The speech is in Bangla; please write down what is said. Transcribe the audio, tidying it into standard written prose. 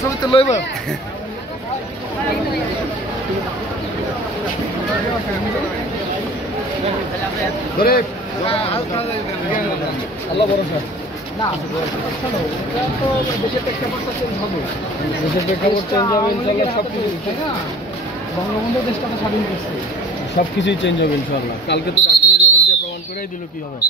ছবিতে লইবা আল্লাহ ভরসা না দেশের প্রেক্ষাপট চেঞ্জ হবে ইনশাল্লাহ সবকিছু বঙ্গবন্ধু দেশটা স্বাধীন করছে সবকিছুই চেঞ্জ হবে ইনশাল্লাহ। কালকে তো ডাক্তার নির্বাচন দিয়ে প্রমাণ করেই দিল কি হবে।